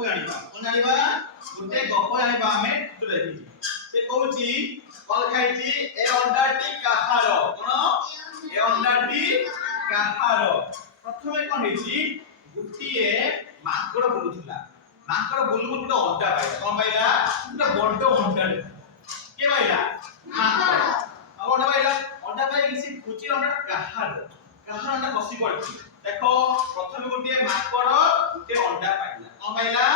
गप जानिबा कोन जानिबा गुटे गप जानिबा हमें तो देखि से कहूची कल खाइची ए अंडाटी काहार कोन ए अंडाटी काहार प्रथमे कोन हेची गुटिए माकड़ बुलुथला माकड़ बुलु गुटे अंडा पाइला कोन पाइला गुटे बड्ड अंडा के पाइला माकड़ अब अंडा पाइला अंडा पाइ से खुची अंडा काहार अंडा बसी पड़ची देखो प्रथमे गुटे माकड़ गुटे अंडा पाइला कोन पाइला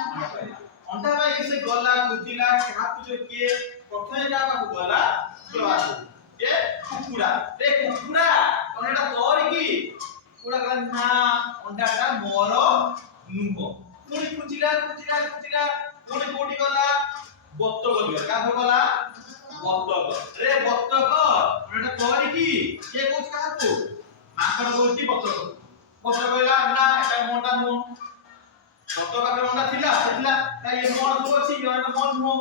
अंडा पाइला अंडा पाइ से गला खुचिला क्या कुछ के प्रथमे का बाकु गला बाकु के कुकुड़ा रे कुकुड़ा अंडा तोर की कुकुड़ा कहला ना अंडाटा मोर नुह पुनी खुचिला पुनी कोठी गला बत्तक गला का गला बत्तक रे बत्तक अंडा तोर की के कुछ काकू माकड़ बोलती बत्तक कहला ना एटा मोटा नु बत्तक का अंडा थिला ता ये मोर नु अछि अंडा मोर नु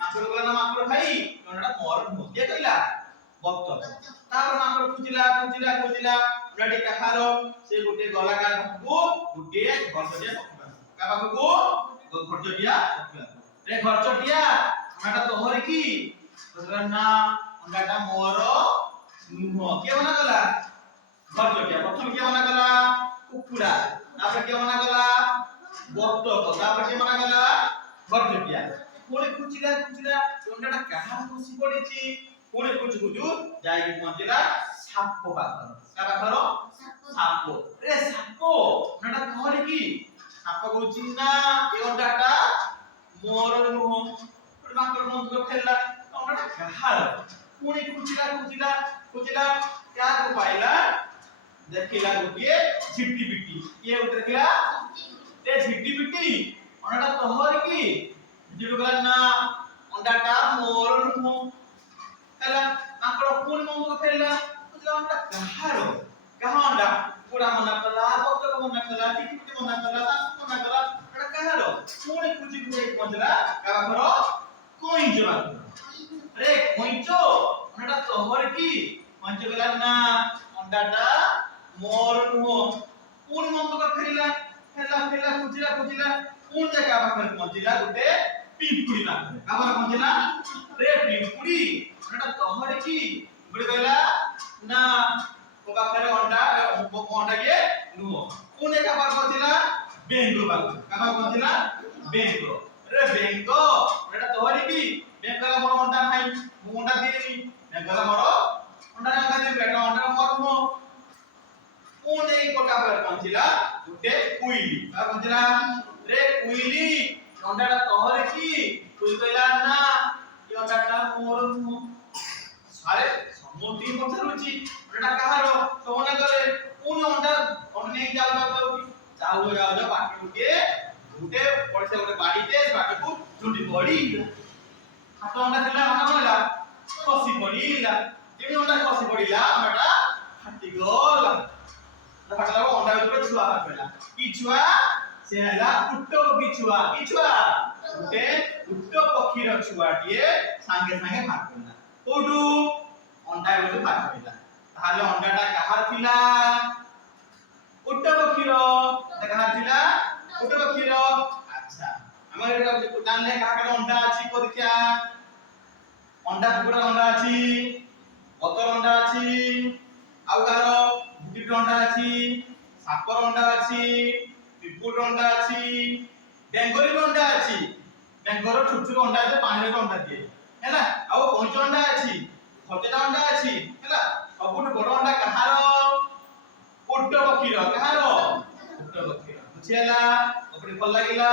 माकड़ कहला ना माकड़ भाई अंडा मोर नु के कहला बत्तक तापर माकड़ खुजिला अंडाटी काहारो से गुटे गला का को गुटे घरचटिया का बाबू को घरचटिया रे घरचटिया अंडाटा तोहर की कहला ना अंडाटा मोर नु के बना गला घरचटिया प्रथम के बना गला कुकुड़ा तापर के बना गला बत्तक तापर के बना गला घरचटिया कोले खुचिला अंडाटा काहा खुशी पड़ेची कोले कुचु जाई पहुंचला साप पाखर का पाखर साप रे साप अंडाटा कहर की साप कहूची ना ए अंडाटा मोर नुह माकड़ मन फेलला अंडाटा काहार कोले खुचिला क्या को पाइला देखिला गोटिए झिट्टी पिट्टी ये उतरखिला ते झिट्टी पिट्टी अंडाटा तोहर की जिडु गला ना अंडाटा मोर नु हला माकड़ कोन मन फेलला बुझला अंडा कहा अंडा पूरा मना कला बत्तक मना कला टिटी मना कला साप मना कला अंडा कहारो कोन कुजी कुजी पहुंचला का करो कोइंचो अरे कोइंचो अंडाटा तोहर की पंच गला ना अंडाटा मोर नु कोन मन फेलला फेला खुजिला कोन जगह पाखर पहुंचला गुटे पिंपुड़ी पाखर का पाखर पहुंचला रे पिंपुड़ी अंडा तोहर की गुटे कहला ना को पाखर अंडा के नु कोन जगह पाखर पहुंचला बेंगो पाखर का पाखर पहुंचला बेंगो रे बेंगो अंडा तोहर की बेंगला मोर अंडा नाही मु अंडा देनी बेंगला मोर अंडा ना दे बेटा अंडा मोर नु कोन एक कोटा पर पहुंचला गुटे कुइली का पहुंचला रे कुइली अंडाटा तोहर की कुइली कहला ना ये अंडाटा मोर नु सारे समोती पछरुची अंडाटा कहारो सोना करे कोन अंडा अन्ने जाऊ बाकी गुटे पड़से गुटे बाड़ीते बाकी को झुटी पड़ी हाथ अंडा थिला हाथ बोला खसी पड़ीला जेमी अंडा खसी पड़ीला अंडाटा फाटी गला फाटला अंडा ऊपर छुआ फाटला की छुआ से हला उट्टो की छुआ गुटे उट्टो पक्षीर छुआटिए सांगे फाटला ओडू अंडा ऊपर फाटला ताले अंडाटा काहार थिला उट्टो पक्षीर काहार थिला उट्टो पक्षीर अच्छा हमर एटा जानले काकर अंडा अछि को देखिया अंडा कुकुड़ा अंडा अछि बतर अंडा अछि आउ कारो गुटिर अंडा अछि सापर अंडा अछि पिपुर अंडा अछि बेंगोरी अंडा अछि बेंगोर छुटछुट अंडा जे पानी रे अंडा दिए हैला आउ कोंच अंडा अछि खतेटा अंडा अछि हैला सबुठ बड़ अंडा कहारो उट्टो पक्षीर कहारो उट्टो पक्षीर बुझियला अपने भल लागिला।